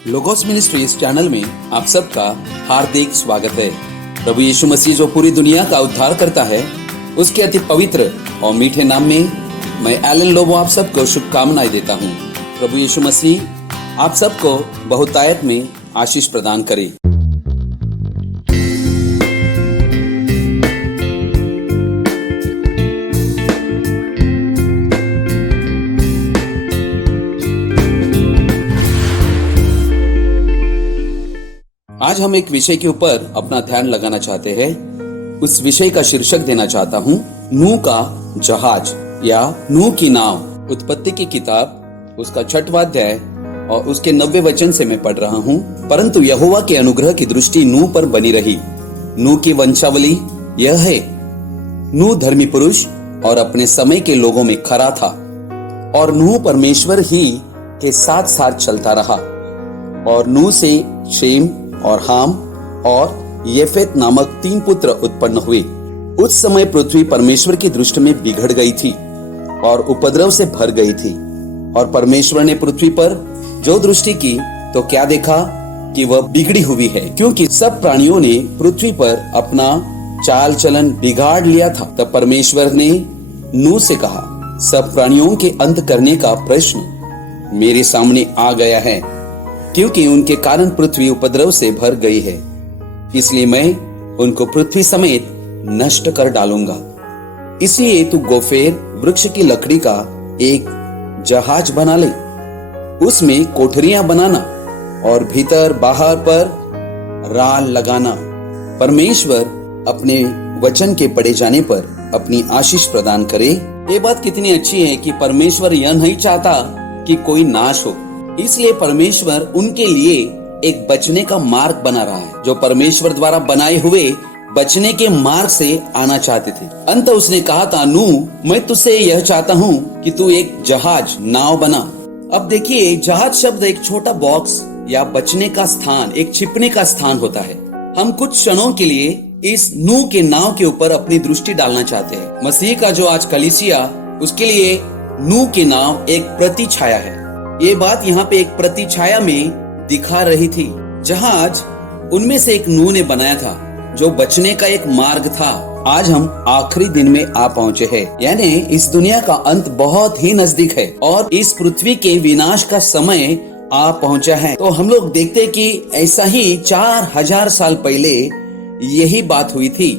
Logos ministry इस channel में आप सबका हार्दिक स्वागत है। प्रभु यीशु मसीह जो पूरी दुनिया का उद्धार करता है, उसके अति पवित्र और मीठे नाम में मैं एलन लोबो आप सबको शुभकामनाएं देता हूँ। प्रभु यीशु मसीह आप सबको बहुतायत में आशीष प्रदान करे। आज हम एक विषय के ऊपर अपना ध्यान लगाना चाहते हैं। उस विषय का शीर्षक देना चाहता हूँ, नूह का जहाज या नूह की नाव। उत्पत्ति की किताब उसका 6वां अध्याय और उसके 90 वचन से मैं पढ़ रहा हूँ। परंतु यहोवा के अनुग्रह की दृष्टि नूह पर बनी रही। नूह की वंशावली यह है, नूह धर्मी पुरुष और अपने समय के लोगों में खरा था, और नूह परमेश्वर ही के साथ साथ चलता रहा। और नूह से शेम और हाम और येफेत नामक 3 पुत्र उत्पन्न हुए। उस समय पृथ्वी परमेश्वर की दृष्टि में बिगड़ गई थी और उपद्रव से भर गई थी। और परमेश्वर ने पृथ्वी पर जो दृष्टि की तो क्या देखा कि वह बिगड़ी हुई है, क्योंकि सब प्राणियों ने पृथ्वी पर अपना चाल चलन बिगाड़ लिया था। तब परमेश्वर ने नूह से कहा, सब प्राणियों के अंत करने का प्रश्न मेरे सामने आ गया है, क्योंकि उनके कारण पृथ्वी उपद्रव से भर गई है। इसलिए मैं उनको पृथ्वी समेत नष्ट कर डालूंगा। इसलिए तू गोफेर वृक्ष की लकड़ी का एक जहाज बना ले, उसमें कोठरियां बनाना और भीतर बाहर पर राल लगाना। परमेश्वर अपने वचन के पढ़े जाने पर अपनी आशीष प्रदान करे। ये बात कितनी अच्छी है कि परमेश्वर यह नहीं चाहता कि कोई नाश हो, इसलिए परमेश्वर उनके लिए एक बचने का मार्ग बना रहा है, जो परमेश्वर द्वारा बनाए हुए बचने के मार्ग से आना चाहते थे। अंत उसने कहा था, नूह मैं तुझसे यह चाहता हूँ कि तू एक जहाज नाव बना। अब देखिए, जहाज शब्द एक छोटा बॉक्स या बचने का स्थान, एक छिपने का स्थान होता है। हम कुछ क्षणों के लिए इस नूह के नाव के ऊपर अपनी दृष्टि डालना चाहते हैं। मसीह का जो आज कलीसिया, उसके लिए नूह की नाव एक प्रतिछाया है। ये बात यहाँ पे एक प्रतिछाया में दिखा रही थी। जहाज उनमें से एक नूह ने बनाया था, जो बचने का एक मार्ग था। आज हम आखिरी दिन में आ पहुँचे हैं, यानी इस दुनिया का अंत बहुत ही नजदीक है और इस पृथ्वी के विनाश का समय आ पहुँचा है। तो हम लोग देखते कि ऐसा ही 4000 साल पहले यही बात हुई थी,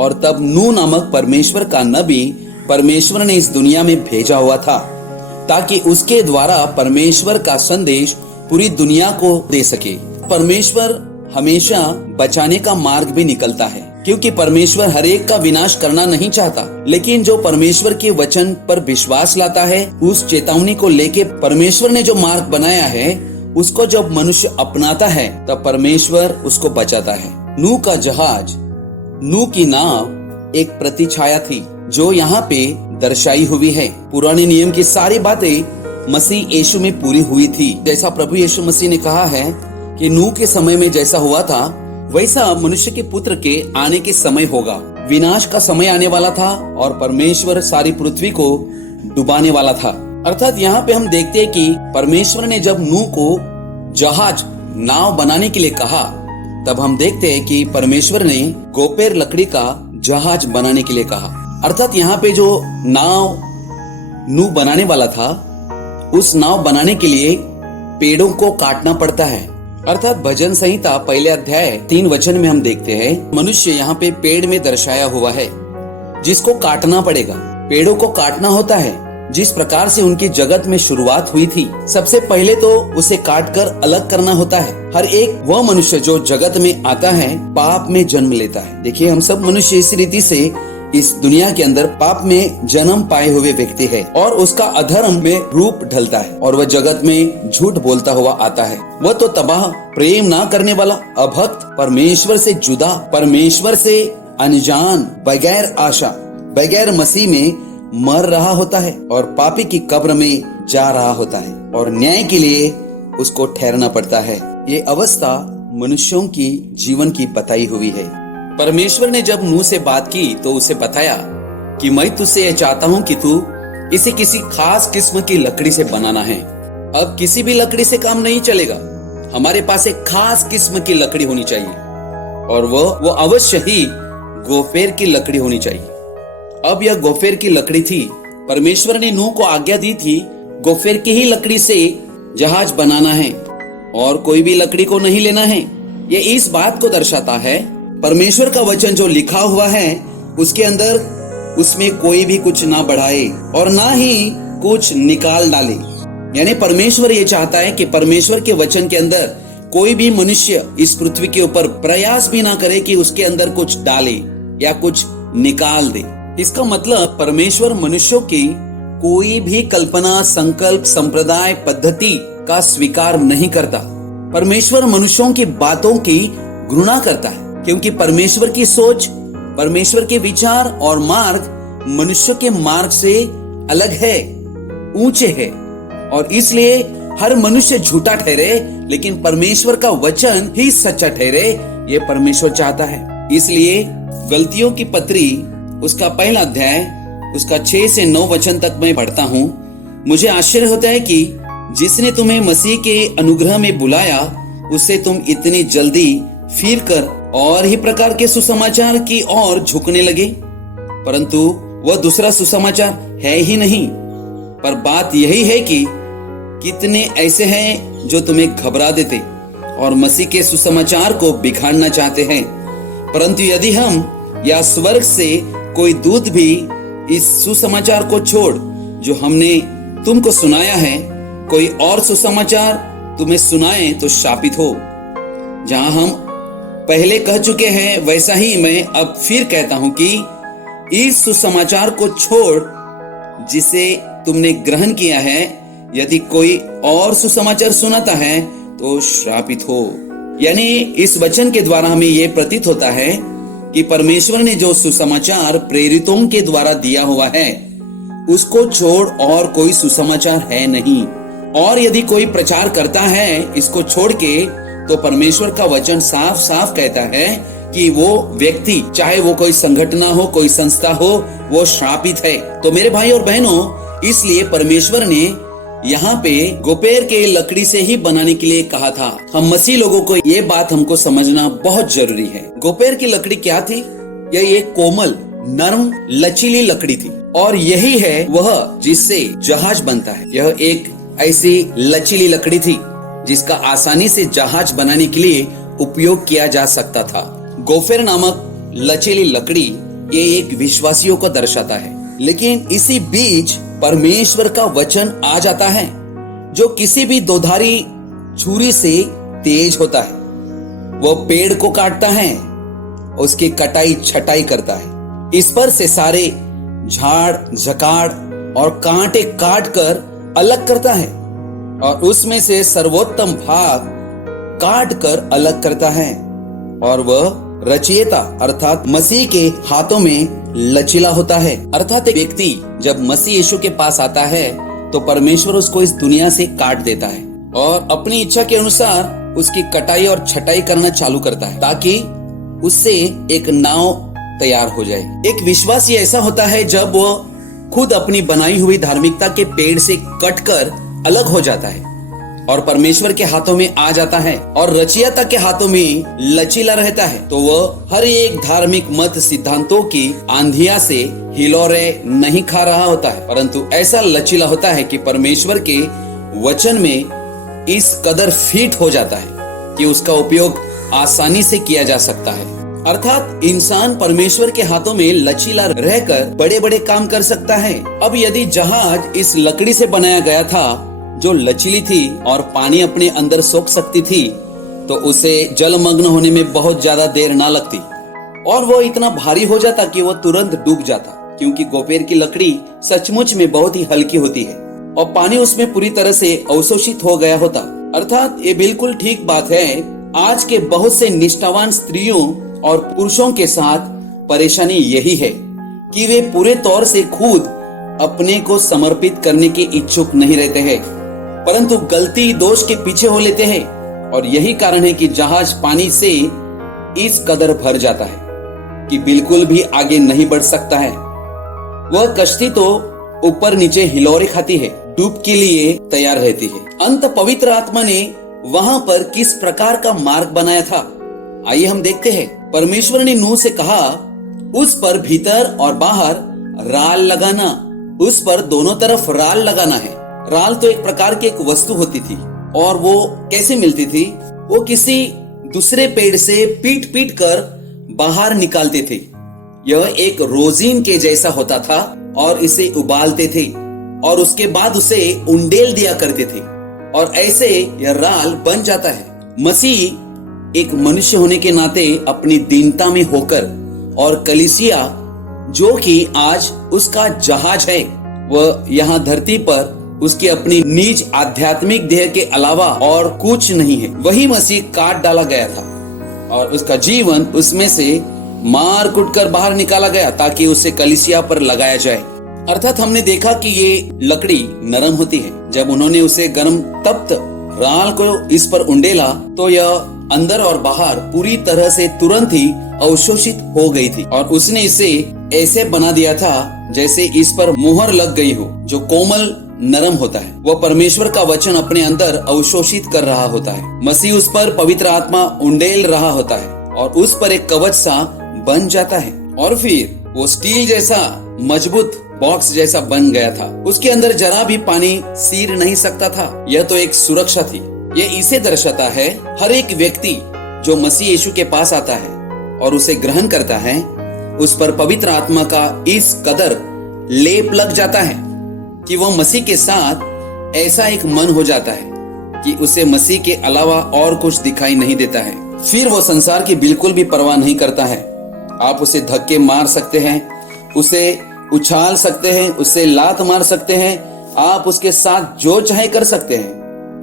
और तब नूह नामक परमेश्वर का नबी परमेश्वर ने इस दुनिया में भेजा हुआ था, ताकि उसके द्वारा परमेश्वर का संदेश पूरी दुनिया को दे सके। परमेश्वर हमेशा बचाने का मार्ग भी निकलता है, क्योंकि परमेश्वर हर एक का विनाश करना नहीं चाहता, लेकिन जो परमेश्वर के वचन पर विश्वास लाता है, उस चेतावनी को लेके परमेश्वर ने जो मार्ग बनाया है, उसको जब मनुष्य अपनाता है तब परमेश्वर उसको बचाता है। नूह का जहाज, नूह की नाव एक प्रतिछाया थी जो यहाँ पे दर्शाई हुई है। पुराने नियम की सारी बातें मसीह यीशु में पूरी हुई थी। जैसा प्रभु यीशु मसीह ने कहा है कि नूह के समय में जैसा हुआ था, वैसा मनुष्य के पुत्र के आने के समय होगा। विनाश का समय आने वाला था और परमेश्वर सारी पृथ्वी को डुबाने वाला था। अर्थात यहाँ पे हम देखते हैं कि परमेश्वर ने जब नूह को जहाज नाव बनाने के लिए कहा, तब हम देखते हैं कि परमेश्वर ने गोपेर लकड़ी का जहाज बनाने के लिए कहा। अर्थात यहाँ पे जो नाव नूह बनाने वाला था, उस नाव बनाने के लिए पेड़ों को काटना पड़ता है। अर्थात भजन संहिता 1 अध्याय 3 वचन में हम देखते हैं, मनुष्य यहाँ पे पेड़ में दर्शाया हुआ है, जिसको काटना पड़ेगा। पेड़ों को काटना होता है। जिस प्रकार से उनकी जगत में शुरुआत हुई थी, सबसे पहले तो उसे काटकर अलग करना होता है। हर एक वह मनुष्य जो जगत में आता है, पाप में जन्म लेता है। देखिए, हम सब मनुष्य इस रीति से इस दुनिया के अंदर पाप में जन्म पाए हुए व्यक्ति है, और उसका अधर्म में रूप ढलता है, और वह जगत में झूठ बोलता हुआ आता है। वह तो तबाह, प्रेम ना करने वाला, अभक्त, परमेश्वर से जुदा, परमेश्वर से अनजान, बगैर आशा, बगैर मसीह में मर रहा होता है और पापी की कब्र में जा रहा होता है, और न्याय के लिए उसको ठहरना पड़ता है। ये अवस्था मनुष्यों की जीवन की बताई हुई है। परमेश्वर ने जब नूह से बात की तो उसे बताया कि मैं तुझसे यह चाहता हूँ कि तू इसे किसी खास किस्म की लकड़ी से बनाना है। अब किसी भी लकड़ी से काम नहीं चलेगा। हमारे पास एक खास किस्म की लकड़ी होनी चाहिए, और वो अवश्य ही गोफेर की लकड़ी होनी चाहिए। अब यह गोफेर की लकड़ी थी। परमेश्वर ने नूह को आज्ञा दी थी गोफेर की ही लकड़ी से जहाज बनाना है और कोई भी लकड़ी को नहीं लेना है। ये इस बात को दर्शाता है परमेश्वर का वचन जो लिखा हुआ है उसके अंदर उसमें कोई भी कुछ ना बढ़ाए और ना ही कुछ निकाल डाले। यानी परमेश्वर ये चाहता है कि परमेश्वर के वचन के अंदर कोई भी मनुष्य इस पृथ्वी के ऊपर प्रयास भी ना करे कि उसके अंदर कुछ डाले या कुछ निकाल दे। इसका मतलब परमेश्वर मनुष्यों की कोई भी कल्पना, संकल्प, संप्रदाय, पद्धति का स्वीकार नहीं करता। परमेश्वर मनुष्यों की बातों की घृणा करता है, क्योंकि परमेश्वर की सोच, परमेश्वर के विचार और मार्ग मनुष्य के मार्ग से अलग है, ऊंचे है, और इसलिए हर मनुष्य झूठा ठहरे लेकिन परमेश्वर का वचन ही सच्चा ठहरे, ये परमेश्वर चाहता है। इसलिए गलतियों की पत्री उसका पहला अध्याय उसका 6 से 9 वचन तक मैं पढ़ता हूँ। मुझे आश्चर्य होता है कि जिसने तुम्हें मसीह के अनुग्रह में बुलाया उससे तुम इतनी जल्दी फिर कर और ही प्रकार के सुसमाचार की ओर झुकने लगे, परंतु वह दूसरा सुसमाचार है ही नहीं। पर बात यही है कि कितने ऐसे हैं जो तुम्हें घबरा देते और मसीह के सुसमाचार को बिगाड़ना चाहते हैं। परंतु यदि हम या स्वर्ग से कोई दूत भी इस सुसमाचार को छोड़ जो हमने तुमको सुनाया है कोई और सुसमाचार तुम्हें सुनाए तो शापित हो। जहां हम पहले कह चुके हैं वैसा ही मैं अब फिर कहता हूं कि इस सुसमाचार को छोड़ जिसे तुमने ग्रहण किया है, यदि कोई और सुसमाचार सुनाता है तो श्रापित हो। यानी इस वचन के द्वारा हमें यह प्रतीत होता है कि परमेश्वर ने जो सुसमाचार प्रेरितों के द्वारा दिया हुआ है उसको छोड़ और कोई सुसमाचार है नहीं। और यदि कोई प्रचार करता है इसको छोड़ के, तो परमेश्वर का वचन साफ साफ कहता है कि वो व्यक्ति, चाहे वो कोई संगठन हो, कोई संस्था हो, वो श्रापित है। तो मेरे भाई और बहनों, इसलिए परमेश्वर ने यहाँ पे गोपेर के लकड़ी से ही बनाने के लिए कहा था। हम मसीह लोगों को ये बात हमको समझना बहुत जरूरी है। गोपेर की लकड़ी क्या थी? यह एक कोमल, नरम, लचीली लकड़ी थी और यही है वह जिससे जहाज बनता है। यह एक ऐसी लचीली लकड़ी थी जिसका आसानी से जहाज बनाने के लिए उपयोग किया जा सकता था। गोफेर नामक लचीली लकड़ी ये एक विश्वासियों को दर्शाता है, लेकिन इसी बीच परमेश्वर का वचन आ जाता है जो किसी भी दोधारी छुरी से तेज होता है। वह पेड़ को काटता है, उसकी कटाई छटाई करता है, इस पर से सारे झाड़ झकाड़ और कांटे काट कर अलग करता है और उसमें से सर्वोत्तम भाग काट कर अलग करता है। और वह रचयिता अर्थात मसीह के हाथों में लचीला होता है। अर्थात एक व्यक्ति जब मसीह यीशु के पास आता है तो परमेश्वर उसको इस दुनिया से काट देता है और अपनी इच्छा के अनुसार उसकी कटाई और छटाई करना चालू करता है ताकि उससे एक नाव तैयार हो जाए। एक विश्वासी ऐसा होता है जब वो खुद अपनी बनाई हुई धार्मिकता के पेड़ से कटकर अलग हो जाता है और परमेश्वर के हाथों में आ जाता है और रचयिता के हाथों में लचीला रहता है, तो वह हर एक धार्मिक मत सिद्धांतों की आंधिया से हिलोरे नहीं खा रहा होता है, परंतु ऐसा लचीला होता है कि परमेश्वर के वचन में इस कदर फिट हो जाता है कि उसका उपयोग आसानी से किया जा सकता है। अर्थात इंसान परमेश्वर के हाथों में लचीला रहकर बड़े बड़े काम कर सकता है। अब यदि जहाज इस लकड़ी से बनाया गया था जो लचीली थी और पानी अपने अंदर सोख सकती थी, तो उसे जलमग्न होने में बहुत ज्यादा देर ना लगती और वो इतना भारी हो जाता कि वो तुरंत डूब जाता, क्योंकि गोपेर की लकड़ी सचमुच में बहुत ही हल्की होती है और पानी उसमें पूरी तरह से अवशोषित हो गया होता। अर्थात ये बिल्कुल ठीक बात है। आज के बहुत से निष्ठावान स्त्रियों और पुरुषों के साथ परेशानी यही है कि वे पूरे तौर से खुद अपने को समर्पित करने के इच्छुक नहीं रहते हैं, परंतु गलती दोष के पीछे हो लेते हैं और यही कारण है कि जहाज पानी से इस कदर भर जाता है कि बिल्कुल भी आगे नहीं बढ़ सकता है। वह कश्ती तो ऊपर नीचे हिलोरे खाती है, डूब के लिए तैयार रहती है। अंत पवित्र आत्मा ने वहां पर किस प्रकार का मार्ग बनाया था। आइए हम देखते हैं। परमेश्वर ने नूह से कहा, उस पर भीतर और बाहर राल लगाना, उस पर दोनों तरफ राल लगाना है। राल तो एक प्रकार की एक वस्तु होती थी और वो कैसे मिलती थी, वो किसी दूसरे पेड़ से पीट पीट कर बाहर निकालते थे। यह एक रोजीन के जैसा होता था और इसे उबालते थे और उसके बाद उसे उंडेल दिया करते थे और ऐसे यह राल बन जाता है। मसीह एक मनुष्य होने के नाते अपनी दीनता में होकर और कलीसिया जो कि आज उसका जहाज है, वह यहाँ धरती पर उसकी अपनी निज आध्यात्मिक देह के अलावा और कुछ नहीं है। वही मसीह काट डाला गया था और उसका जीवन उसमें से मार कुट कर बाहर निकाला गया ताकि उसे कलीसिया पर लगाया जाए। अर्थात हमने देखा कि ये लकड़ी नरम होती है। जब उन्होंने उसे गर्म तप्त राल को इस पर उंडेला तो यह अंदर और बाहर पूरी तरह से तुरंत ही अवशोषित हो गई थी और उसने इसे ऐसे बना दिया था जैसे इस पर मुहर लग गई हो, जो कोमल नरम होता है। वह परमेश्वर का वचन अपने अंदर अवशोषित कर रहा होता है। मसीह उस पर पवित्र आत्मा उंडेल रहा होता है और उस पर एक कवच सा बन जाता है और फिर वो स्टील जैसा मजबूत बॉक्स जैसा बन गया था। उसके अंदर जरा भी पानी सीर नहीं सकता था। यह तो एक सुरक्षा थी। यह इसे दर्शाता है, हर एक व्यक्ति जो मसीह यीशु के पास आता है और उसे ग्रहण करता है, उस पर पवित्र आत्मा का इस कदर लेप लग जाता है कि वह मसीह के साथ ऐसा एक मन हो जाता है कि उसे मसीह के अलावा और कुछ दिखाई नहीं देता है। फिर वो संसार की बिल्कुल भी परवाह नहीं करता है। आप उसे धक्के मार सकते हैं, उसे उछाल सकते हैं, उसे लात मार सकते हैं, आप उसके साथ जो चाहे कर सकते हैं।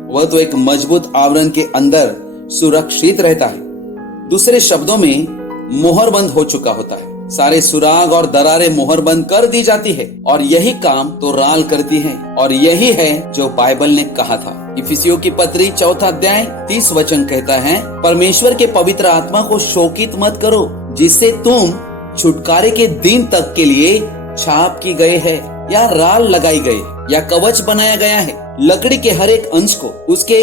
वह तो एक मजबूत आवरण के अंदर सुरक्षित रहता है। दूसरे शब्दों में मोहरबंद हो चुका होता है। सारे सुराग और दरारें मोहरबंद कर दी जाती है और यही काम तो राल करती है और यही है जो बाइबल ने कहा था। इफिसियों की पत्री 4 अध्याय 30 वचन कहता है, परमेश्वर के पवित्र आत्मा को शोकित मत करो, जिससे तुम छुटकारे के दिन तक के लिए छाप की गए है या राल लगाई गई या कवच बनाया गया है। लकड़ी के हर एक अंश को, उसके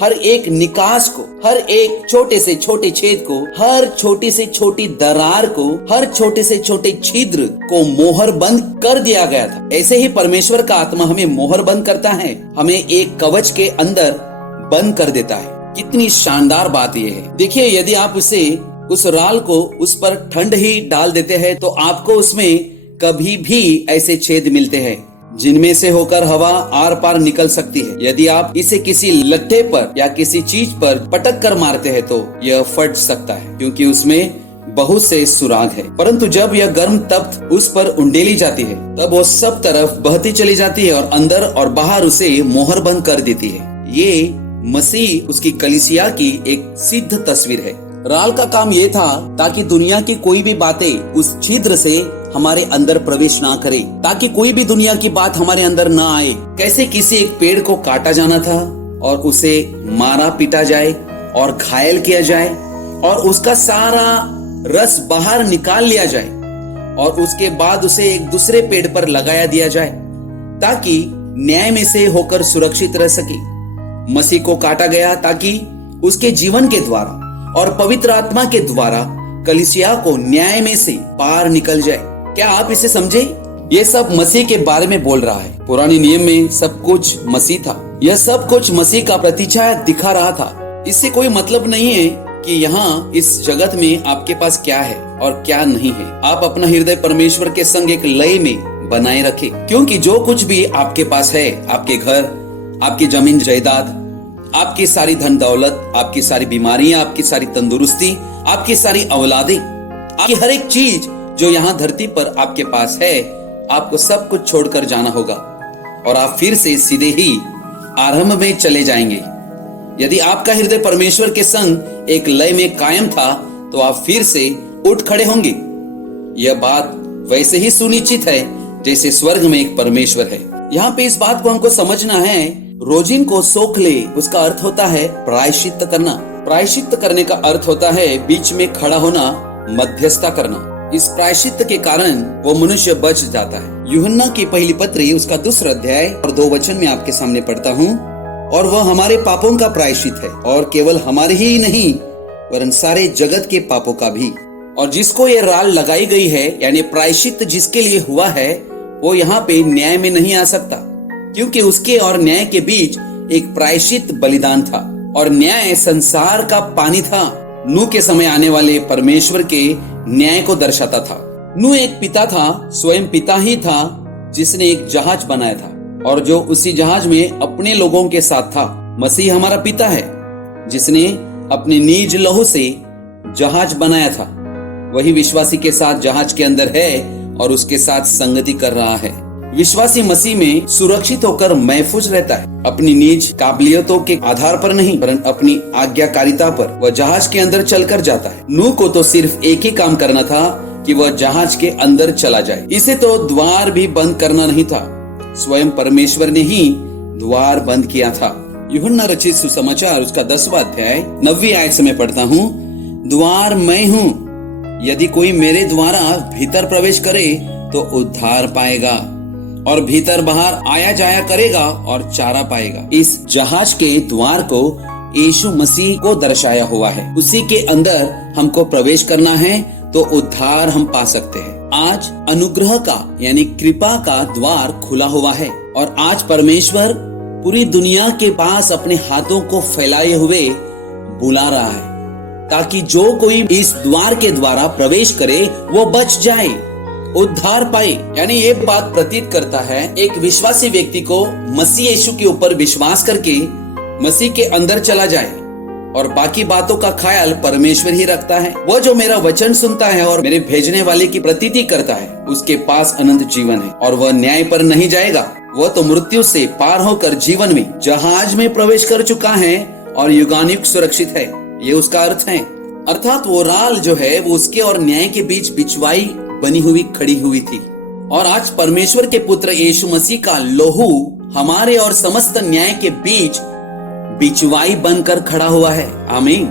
हर एक निकास को, हर एक छोटे से छोटे छेद को, हर छोटी से छोटी दरार को, हर छोटे से छोटे छिद्र को मोहर बंद कर दिया गया था। ऐसे ही परमेश्वर का आत्मा हमें मोहर बंद करता है, हमें एक कवच के अंदर बंद कर देता है। कितनी शानदार बात यह है। देखिए, यदि आप उस राल को उस पर ठंड ही डाल देते हैं तो आपको उसमें कभी भी ऐसे छेद मिलते हैं जिनमें से होकर हवा आर पार निकल सकती है। यदि आप इसे किसी लट्ठे पर या किसी चीज पर पटक कर मारते हैं तो यह फट सकता है, क्योंकि उसमें बहुत से सुराग है। परंतु जब यह गर्म तप्त उस पर उंडेली जाती है तब वो सब तरफ बहती चली जाती है और अंदर और बाहर उसे मोहर बंद कर देती है। ये मसीह उसकी कलीसिया की एक सिद्ध तस्वीर है। राल का काम ये था ताकि दुनिया की कोई भी बातें उस छिद्र से हमारे अंदर प्रवेश ना करे, ताकि कोई भी दुनिया की बात हमारे अंदर ना आए। कैसे किसी एक पेड़ को काटा जाना था और उसे मारा पीटा जाए और घायल किया जाए और उसका सारा रस बाहर निकाल लिया जाए और उसके बाद उसे एक दूसरे पेड़ पर लगाया दिया जाए ताकि न्याय में से होकर सुरक्षित रह सके। मसीह को काटा गया ताकि उसके जीवन के द्वारा और पवित्र आत्मा के द्वारा कलीसिया को न्याय में से पार निकल जाए। क्या आप इसे समझे? ये सब मसीह के बारे में बोल रहा है। पुराने नियम में सब कुछ मसीह था। यह सब कुछ मसीह का प्रतिछाया दिखा रहा था। इससे कोई मतलब नहीं है कि यहाँ इस जगत में आपके पास क्या है और क्या नहीं है। आप अपना हृदय परमेश्वर के संग एक लय में बनाए रखें, क्योंकि जो कुछ भी आपके पास है, आपके घर, आपकी जमीन जायदाद, आपकी सारी धन दौलत, आपकी सारी बीमारियां, आपकी सारी तंदुरुस्ती, आपकी सारी औलादें, आपकी हर एक चीज जो यहाँ धरती पर आपके पास है, आपको सब कुछ छोड़कर जाना होगा और आप फिर से सीधे ही आरंभ में चले जाएंगे। यदि आपका हृदय परमेश्वर के संग एक लय में कायम था तो आप फिर से उठ खड़े होंगे। यह बात वैसे ही सुनिश्चित है जैसे स्वर्ग में एक परमेश्वर है। यहाँ पे इस बात को हमको समझना है, रोजिन को सोख ले, उसका अर्थ होता है प्रायश्चित्त करना। प्रायश्चित्त करने का अर्थ होता है बीच में खड़ा होना, मध्यस्थता करना। इस प्रायश्चित्त के कारण वो मनुष्य बच जाता है। यूहन्ना की पहली पत्री उसका 2 अध्याय और 2 वचन में आपके सामने पढ़ता हूँ, और वह हमारे पापों का प्रायश्चित है, और केवल हमारे ही नहीं वरन सारे जगत के पापों का भी। और जिसको ये राल लगाई गई है, यानी प्रायश्चित जिसके लिए हुआ है, वो यहाँ पे न्याय में नहीं आ सकता, क्योंकि उसके और न्याय के बीच एक प्रायश्चित बलिदान था, और न्याय संसार का पानी था। नूह के समय आने वाले परमेश्वर के न्याय को दर्शाता था। नूह एक पिता था, स्वयं पिता ही था, जिसने एक जहाज बनाया था, और जो उसी जहाज में अपने लोगों के साथ था। मसीह हमारा पिता है, जिसने अपने निज लहू से जहाज बनाया था। वही विश्वासी के साथ जहाज के अंदर है और उसके साथ संगति कर रहा है। विश्वासी मसीह में सुरक्षित होकर महफूज रहता है, अपनी निज काबिलियतों के आधार पर नहीं, परंतु अपनी आज्ञाकारिता पर वह जहाज के अंदर चलकर जाता है। नूह को तो सिर्फ एक ही काम करना था कि वह जहाज के अंदर चला जाए। इसे तो द्वार भी बंद करना नहीं था, स्वयं परमेश्वर ने ही द्वार बंद किया था। यूहन्ना रचित सुसमाचार उसका 10वां अध्याय 9वीं आयत से मैं पढ़ता हूँ। द्वार मैं हूँ, यदि कोई मेरे द्वारा भीतर प्रवेश करे तो उद्धार पाएगा, और भीतर बाहर आया जाया करेगा और चारा पाएगा। इस जहाज के द्वार को यीशु मसीह को दर्शाया हुआ है। उसी के अंदर हमको प्रवेश करना है तो उद्धार हम पा सकते हैं। आज अनुग्रह का यानी कृपा का द्वार खुला हुआ है, और आज परमेश्वर पूरी दुनिया के पास अपने हाथों को फैलाए हुए बुला रहा है, ताकि जो कोई इस द्वार के द्वारा प्रवेश करे वो बच जाए, उद्धार पाए। यानी ये बात प्रतीत करता है एक विश्वासी व्यक्ति को मसीह यीशु के ऊपर विश्वास करके मसीह के अंदर चला जाए, और बाकी बातों का ख्याल परमेश्वर ही रखता है। वह जो मेरा वचन सुनता है और मेरे भेजने वाले की प्रतीति करता है, उसके पास अनंत जीवन है, और वह न्याय पर नहीं जाएगा। वह तो मृत्यु से पार होकर जीवन में जहाज में प्रवेश कर चुका है और युगानुयुग सुरक्षित है। ये उसका अर्थ है। अर्थात वो राल जो है वो उसके और न्याय के बीच बिचवाई बनी हुई खड़ी हुई थी, और आज परमेश्वर के पुत्र यीशु मसीह का लोहू हमारे और समस्त न्याय के बीच बिचवाई बनकर खड़ा हुआ है। आमीन।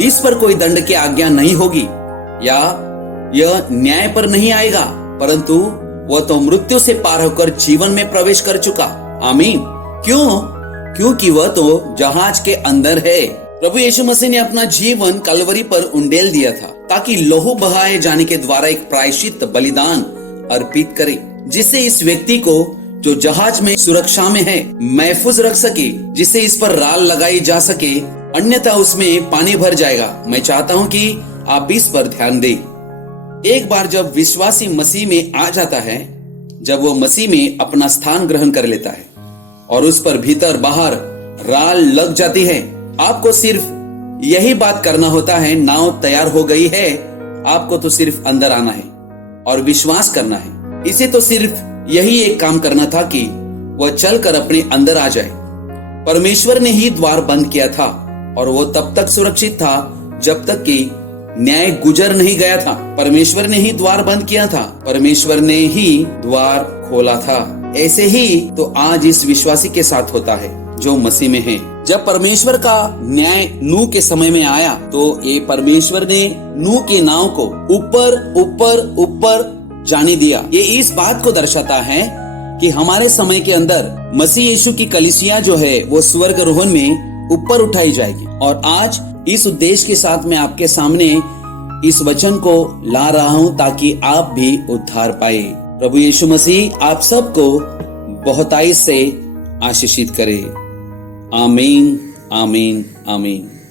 इस पर कोई दंड की आज्ञा नहीं होगी, या यह न्याय पर नहीं आएगा, परंतु वह तो मृत्यु से पार होकर जीवन में प्रवेश कर चुका। आमीन। क्यों? क्योंकि वह तो जहाज के अंदर है। प्रभु यीशु मसीह ने अपना जीवन कलवरी पर उंडेल दिया था, ताकि लोहू बहाए जाने के द्वारा एक प्रायश्चित बलिदान अर्पित करे, जिससे इस व्यक्ति को जो जहाज में सुरक्षा में है महफूज रख सके, जिससे इस पर राल लगाई जा सके, अन्यथा उसमें पानी भर जाएगा। मैं चाहता हूं कि आप इस पर ध्यान दें। एक बार जब विश्वासी मसीह में आ जाता है, जब वो मसीह में अपना स्थान ग्रहण कर लेता है और उस पर भीतर बाहर राल लग जाती है, आपको सिर्फ यही बात करना होता है। नाव तैयार हो गई है, आपको तो सिर्फ अंदर आना है और विश्वास करना है। इसे तो सिर्फ यही एक काम करना था कि वह चलकर अपने अंदर आ जाए। परमेश्वर ने ही द्वार बंद किया था, और वो तब तक सुरक्षित था जब तक कि न्याय गुजर नहीं गया था। परमेश्वर ने ही द्वार बंद किया था, परमेश्वर ने ही द्वार खोला था। ऐसे ही तो आज इस विश्वासी के साथ होता है जो मसीह में है। जब परमेश्वर का न्याय नूह के समय में आया, तो ये परमेश्वर ने नूह के नाव को ऊपर ऊपर ऊपर जाने दिया। ये इस बात को दर्शाता है कि हमारे समय के अंदर मसीह यीशु की कलीसिया जो है वो स्वर्ग रोहन में ऊपर उठाई जाएगी। और आज इस उद्देश्य के साथ मैं आपके सामने इस वचन को ला रहा हूँ, ताकि आप भी उद्धार पाए। प्रभु यीशु मसीह आप सबको बहुतायत से आशीषित करे। आमीन, आमीन, आमीन।